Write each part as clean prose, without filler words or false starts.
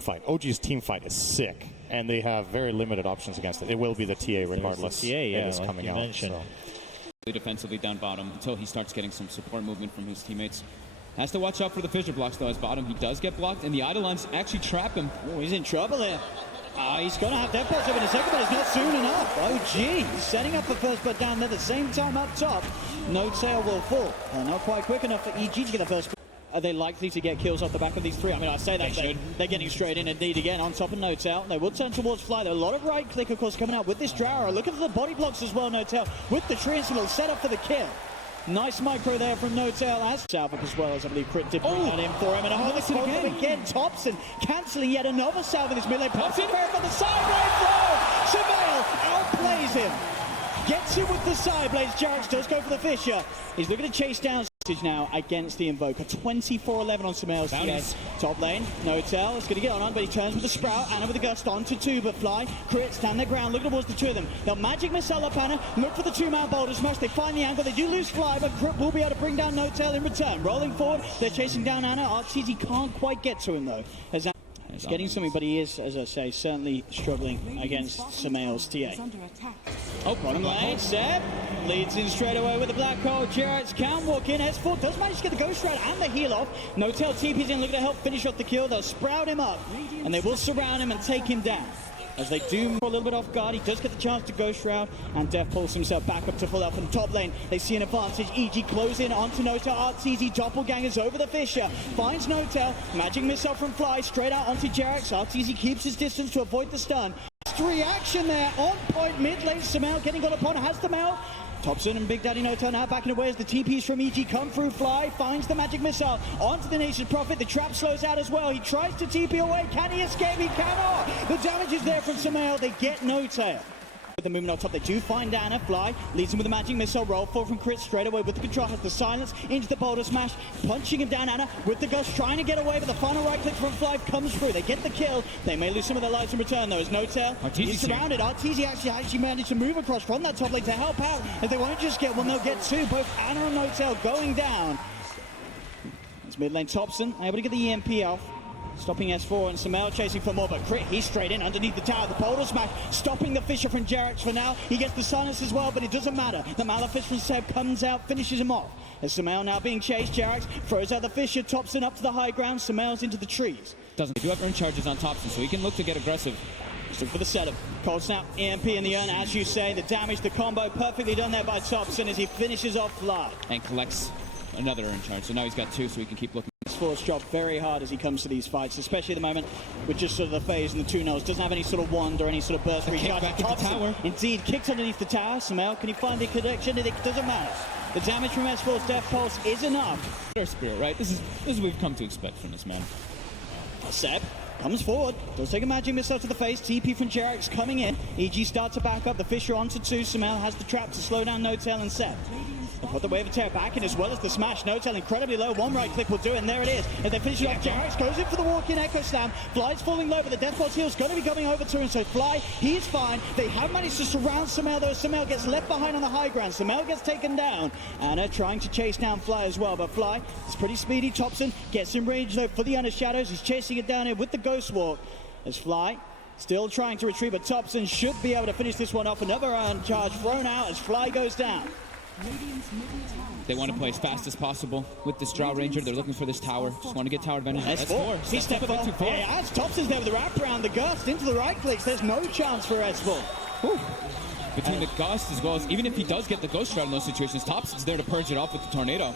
fight. OG's team fight is sick, and they have very limited options against it. It will be the TA regardless. The TA, yeah, is like coming you out. mentioned. So. Defensively down bottom until he starts getting some support movement from his teammates. Has to watch out for the fissure blocks though as bottom. He does get blocked, and the Eidolons actually trap him. Oh, he's in trouble here. He's going to have death pulse over in a second, but it's not soon enough. OG setting up the first blood down there at the same time up top. No tail will fall. Not quite quick enough for EG to get the first. Are they likely to get kills off the back of these three? I mean, I say that they're getting straight in indeed again on top of No-Tail. They will turn towards Fly. There are a lot of right click, of course, coming out with this Drower. Look at the body blocks as well, No-Tail, with the Triangle set up for the kill. Nice micro there from No-Tail as Salvik as well, as I believe Crit did bring that in for him. And a this again. Thompson cancelling yet another salve in this melee. Pops it fair for the side throw. Surveil outplays him. Gets him with the side blades. Jarrett does go for the fissure. He's looking to chase down now against the Invoker. 24-11 on Surveil's TA. Top lane, No-Tail is going to get on, but he turns with the Sprout. Anna with the Gust onto two, but Fly, Crit stand their ground, looking towards the two of them. They'll magic missile up Anna, look for the two-man boulder smash. They find the angle, they do lose Fly, but Crit will be able to bring down No-Tail in return. Rolling forward, they're chasing down Anna. RTZ can't quite get to him though. As he's getting something, but he is, as I say, certainly struggling against Surveil's TA. Oh, bottom lane, Seb leads in straight away with the black hole. Jarrett can walk in. S4 does manage to get the Ghost Shroud and the heal off. No-Tail TP's in, looking to help finish off the kill. They'll sprout him up, and they will surround him and take him down. As they do a little bit off guard, he does get the chance to Ghost Shroud, and Def pulls himself back up to full health. From top lane, they see an advantage. EG close in onto No-Tail. RTZ doppelgangers over the Fissure. Finds No-Tail. Magic missile from Fly straight out onto Jarrett. RTZ keeps his distance to avoid the stun. Reaction there on point mid lane. Surveil getting got upon, has the mail. Thompson and Big Daddy No-Tail now backing away as the TPs from EG come through. Fly finds the magic missile onto the Nation's Prophet. The trap slows out as well. He tries to TP away. Can he escape? He cannot. The damage is there from Surveil. They get No-Tail. With the movement on top, they do find Anna. Fly leads him with a magic missile. Roll forward from Crit straight away with the control. Has the silence into the boulder smash. Punching him down. Anna with the Gust trying to get away, but the final right click from Fly comes through. They get the kill. They may lose some of their lives in return though. As No-Tail is surrounded. RTZ actually managed to move across from that top lane to help out. If they want to just get one, they'll get two. Both Anna and No-Tail going down. It's mid lane Thompson able to get the EMP off. Stopping S4 and Surveil chasing for more, but Crit, he's straight in underneath the tower. The boulder smash, stopping the Fissure from Jarrett for now. He gets the silence as well, but it doesn't matter. The Malefice from Seb comes out, finishes him off. As Surveil now being chased, Jarrett throws out the Fissure, Thompson up to the high ground, Surveil's into the trees. They do have urn charges on Thompson, so he can look to get aggressive. Look for the setup. Cold Snap, EMP in the urn, as you say. The damage, the combo, perfectly done there by Thompson as he finishes off Fly. And collects another urn charge, so now he's got two, so he can keep looking. Force drop very hard as he comes to these fights, especially at the moment with just sort of the phase and the two nose. Doesn't have any sort of wand or any sort of burst recharge. Back at the tower. Indeed, kicks underneath the tower. Surveil, can he find the connection? It doesn't matter. The damage from S4's Death Pulse is enough. Their spirit, right? This is what we've come to expect from this man. Seb comes forward, does take a magic missile to the face. TP from Jarrett's coming in. EG starts to back up. The Fissure onto two. Surveil has the trap to slow down No-Tail and Seb. They'll put the wave of tear back in as well as the smash. No-Tail incredibly low. One right click will do it, and there it is. As they finish it off, Jarrett goes in for the walk-in Echo Slam. Fly's falling low, but the Death Pulse heal's going to be coming over to him, so Fly, he's fine. They have managed to surround Surveil, though. Surveil gets left behind on the high ground. Surveil gets taken down. Anna trying to chase down Fly as well, but Fly is pretty speedy. Thompson gets in range, though, for the Under Shadows. He's chasing it down here with the Ghost Walk. As Fly still trying to retrieve, but Thompson should be able to finish this one off. Another urn charge thrown out as Fly goes down. They want to play as fast as possible with this Drow Ranger. They're looking for this tower. Just want to get tower advantage. S4. He stepped a bit too far. Yeah, as Thompson's there with the wrap around the Gust into the right clicks. There's no chance for S4. Whew. Between the Gust as well as, even if he does get the Ghost Shroud in those situations, Thompson's there to purge it off with the Tornado.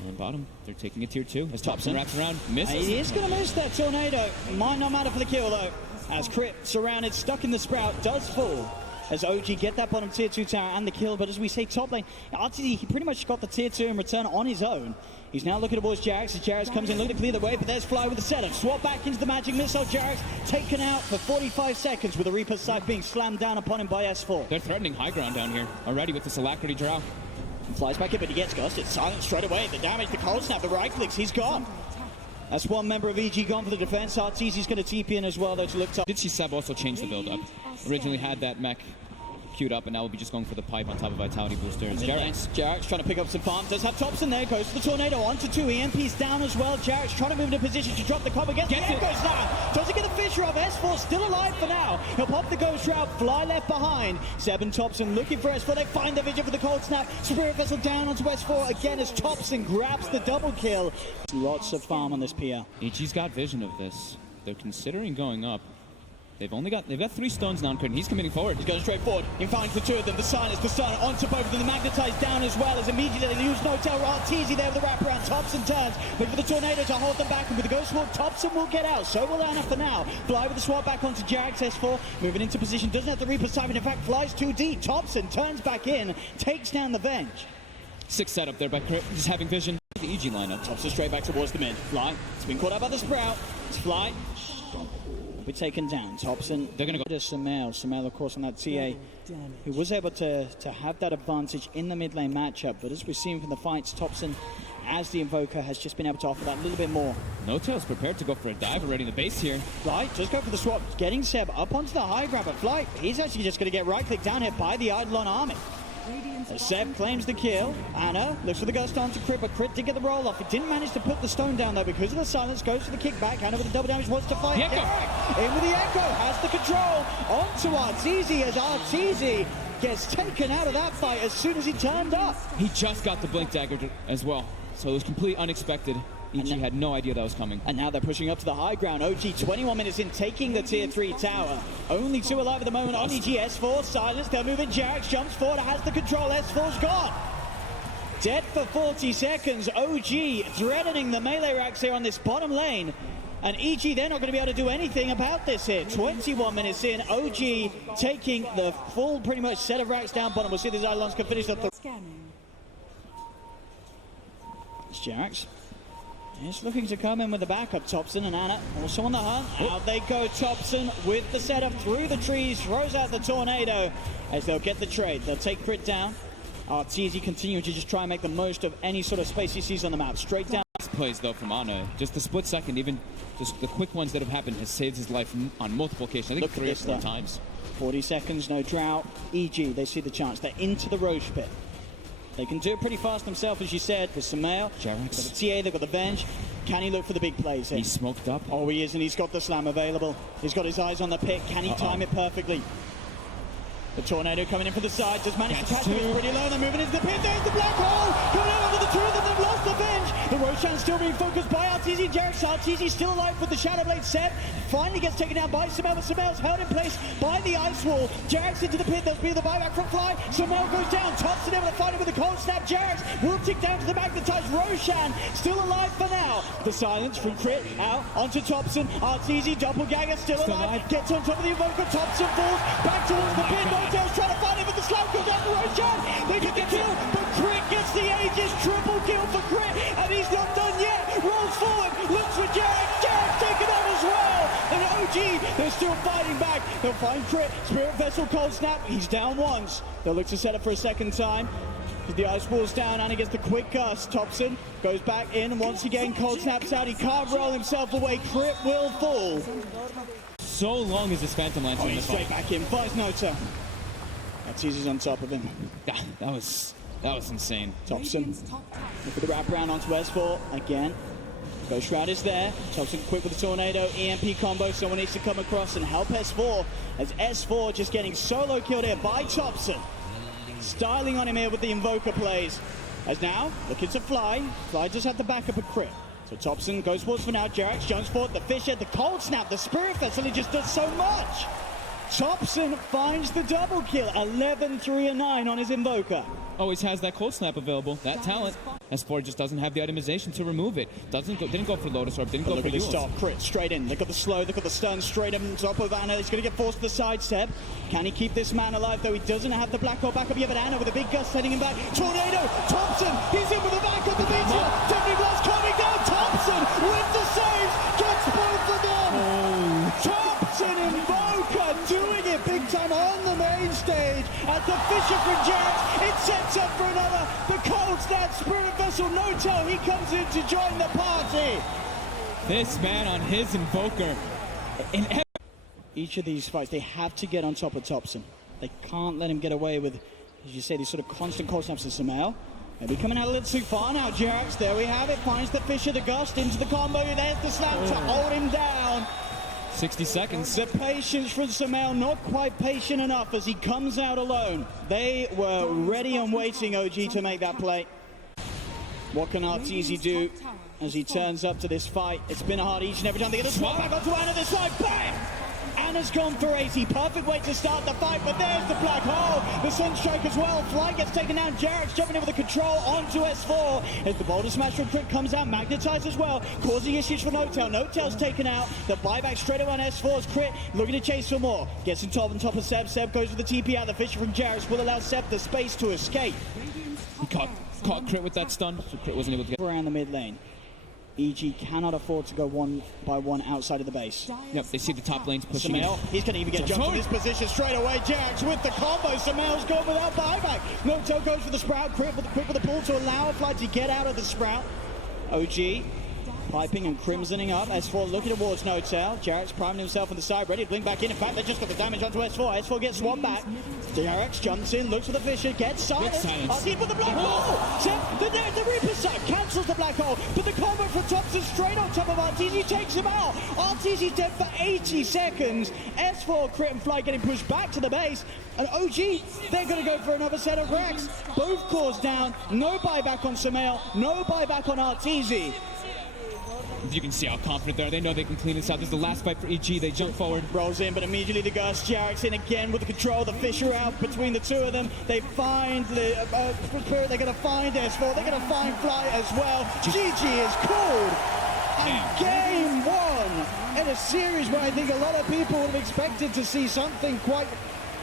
And bottom, they're taking a tier 2 as Thompson wraps around, misses. He is going to miss that Tornado. Might not matter for the kill though. As Crit, surrounded, stuck in the Sprout, does fall. As OG get that bottom tier 2 tower and the kill, but as we say top lane, RTZ, he pretty much got the tier 2 in return on his own. He's now looking towards Jarrett as Jarrett comes in, looking to clear the way, but there's Fly with the setup. Swap back into the magic missile. Jarrett taken out for 45 seconds with the Reaper's Scythe being slammed down upon him by S4. They're threatening high ground down here already with this Alacrity Drow. Flies back in, but he gets Gusted. Silent straight away. The damage, the Cold Snap, the right clicks, he's gone. That's one member of EG gone for the defense. RTZ's going to TP in as well, though, to look top. Did see Seb also change the build-up? Originally had that mech queued up, and now we'll be just going for the pipe on top of Vitality Boosters. Jarrett's trying to pick up some farm. Does have Thompson there. Goes for the tornado. Onto 2. EMP's down as well. Jarrett's trying to move into position to drop the combo. Gets the echoes down. Doesn't get the Fisher off. S4 still alive for now. He'll pop the ghost route. Fly left behind. Seb and Thompson looking for S4. They find the vision for the cold snap. Spirit Vessel down onto S4 again as Thompson grabs the double kill. Lots of farm on this PR. EG's got vision of this. They're considering going up. They've got 3 stones now, and he's committing forward. He's going straight forward. He finds the 2 of them. The silence, the sun onto both of them. The magnetized down as well as immediately they lose no tail. Arteezy there with the wraparound. Thompson turns. But for the tornado to hold them back. And with the ghost walk, Thompson will get out. So will Anna for now. Fly with the swap back onto Jarek's S4. Moving into position. Doesn't have the Reaper's time. In fact, flies too deep. Thompson turns back in. Takes down the Venge. 6 setup there by Crit. Just having vision. The EG lineup. Thompson straight back towards the mid. Fly. It's been caught out by the Sprout. It's Fly. Be taken down. Thompson. They're going to go to Sumail, of course, on that TA. He was able to have that advantage in the mid lane matchup, but as we've seen from the fights, Thompson, as the Invoker, has just been able to offer that little bit more. No Tail's prepared to go for a dive already in the base here. Fly, just go for the swap. Getting Seb up onto the high ground, but Fly, he's actually just going to get right-clicked down here by the Eidolon army. As Seb claims the kill, Anna looks for the ghost on to Crit, but Crit did get the roll off. He didn't manage to put the stone down though because of the silence. Goes for the kickback. Anna with the double damage wants to fight. In with the echo, has the control onto Arteezy as Arteezy gets taken out of that fight as soon as he turned up. He just got the blink dagger as well, so it was completely unexpected. EG had no idea that was coming. And now they're pushing up to the high ground. OG 21 minutes in, taking the tier 3 tower. Only 2 alive at the moment on EG. S4 silence. They're moving. Jarek jumps forward, has the control. S4's gone. Dead for 40 seconds. OG threatening the melee racks here on this bottom lane. And EG, they're not going to be able to do anything about this here. 21 minutes in, OG taking the full pretty much set of racks down bottom. We'll see if the Eidolons can finish the It's Jarek's. He's looking to come in with the backup. Thompson and Anna also on the hunt. Out they go. Thompson with the setup through the trees, throws out the tornado as they'll get the trade. They'll take Crit down. Arteezy continuing to just try and make the most of any sort of space he sees on the map. Straight down. Plays though from Anna, just a split second, even just the quick ones that have happened has saved his life on multiple occasions. I think 3 or 4 times. 40 seconds, no drought. EG, they see the chance. They're into the Roche pit. They can do it pretty fast themselves, as you said, with Sumail. They've got the TA, they've got the Venge. Can he look for the big plays here? He's smoked up. Oh, he is, and he's got the slam available. He's got his eyes on the pit. Can he time it perfectly? The tornado coming in for the side. Just managed to catch him. He's pretty low. They're moving into the pit. There's the black hole. Coming out under the 2 of them. They've lost the Venge. The Rochan still being focused by Arteezy. Jarek Arteezy still alive with the Shadow Blade. Seb finally gets taken down by Sumail, but Sumail's held in place by the ice wall. Jarek's into the pit. There's been the buyback from Fly. Sumail goes down. Thompson able to fight him with a cold snap. Jarek will tick down to the magnetized. Rochan still alive for now. The silence from Crit out onto Thompson. Arteezy doppelganger still alive. Gets on top of the Invoker. Thompson falls back towards the pit. Motel's trying to find him, but the slam goes down to Rochan. They get the kill, but Crit gets the Aegis. Triple kill for Crit, and he's not done yet. Rolls forward, looks for Jarek. Jarek taken on as well. And OG, they're still fighting back. They'll find Crit. Spirit Vessel cold snap. He's down once. They'll look to set up for a second time. The ice wall's down, and he gets the quick gust. Thompson goes back in, and once again, cold snaps out. He can't roll himself away. Crit will fall. So long as this Phantom Lantern in the straight back in. Finds Nota. Arteezy's on top of him. Yeah, that was insane. Thompson with the wraparound onto S4 again. Ghost Shroud is there. Thompson quick with the tornado. EMP combo. Someone needs to come across and help S4 as S4 just getting solo killed here by Thompson. Styling on him here with the Invoker plays. As now, looking to Fly. Fly just had the backup of Crit. So Thompson goes forwards for now. Jarek jumps forward. The Fisher, the cold snap, the Spirit Vessel. He just does so much. Thompson finds the double kill. 11, 3, and 9 on his Invoker. Always has that cold snap available. That talent. S4 just doesn't have the itemization to remove it. Didn't go for Lotus Orb. Didn't go for this stop. Crit straight in. They've got the slow. They've got the stun straight on top of Anna. He's going to get forced to the sidestep. Can he keep this man alive though? He doesn't have the black hole backup yet. But Anna with a big gust sending him back. Tornado. Thompson. He's in with the backup. The beats him. Deadly Blast coming down. Thompson with the saves. Gets both of them. Thompson Invoker doing it big time on the main stage at the Fisher from Jarek. It sets up for another. The cold snap Spirit Vessel Notel. He comes in to join the party. This man on his Invoker. In each of these fights, they have to get on top of Thompson. They can't let him get away with, as you say, these sort of constant cold snaps to Sumail. Maybe coming out a little too far now, Jerax. There we have it. Finds the Fisher, the Gust into the combo. There's the slam to hold him down. 60 seconds. The patience from Sumail, not quite patient enough as he comes out alone. They were ready and waiting, OG, to make that play. What can Arteezy do as he turns up to this fight? It's been hard each and every time. They get a swap back onto Anna this side. Bam! Anna's gone for 80. Perfect way to start the fight, but there's the black hole. The Sunstrike as well. Fly gets taken down. Jerax jumping over the control onto S4. As the boulder smash from Crit comes out, magnetized as well, causing issues for Notetail. Notetail's taken out. The buyback straight away on S4's Crit, looking to chase for more. Gets on top of Seb. Seb goes for the TP out. The Fisher from Jerax will allow Seb the space to escape. He caught Crit with that stun, so Crit wasn't able to get around the mid lane. EG cannot afford to go one by one outside of the base. Yep, they see the top lanes pushing Sumail, he's going to even get jumped in this position straight away. Jerax with the combo. Sumail's gone without buyback. Notetail goes for the Sprout. Crit with the pull to allow Fly to get out of the Sprout. OG piping and crimsoning up. S4 looking towards Notetail. Jerax priming himself on the side, ready to blink back in. In fact, they just got the damage onto S4. S4 gets swapped back. Jerax jumps in, looks for the Fisher, gets silence. Arteezy with the black hole. The Reaper side cancels the black hole, but the combo from Thompson straight on top of Arteezy takes him out. Arteezy's dead for 80 seconds. S4, Crit and Fly getting pushed back to the base. And OG, they're going to go for another set of racks. Both cores down. No buyback on Sumail. No buyback on Arteezy. You can see how confident they are. They know they can clean this out. This is the last fight for EG. They jump forward. Rolls in, but immediately the Gust. Jerax in again with the control. The Fisher out between the two of them. They find the Spirit. They're going to find S4. They're going to find Fly as well. GG is called. And game one in a series where I think a lot of people would have expected to see something quite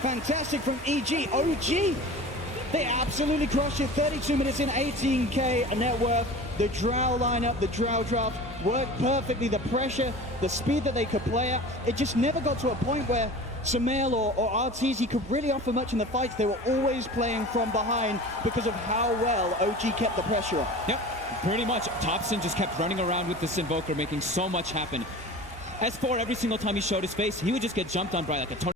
fantastic from EG. OG, they absolutely crushed it. 32 minutes in, 18k net worth. The Drow lineup, the Drow draft worked perfectly. The pressure, the speed that they could play at, it just never got to a point where Sumail or Arteezy could really offer much in the fights. They were always playing from behind because of how well OG kept the pressure up. Yep, pretty much. Thompson just kept running around with this Invoker, making so much happen. S4, every single time he showed his face, he would just get jumped on by like a ton.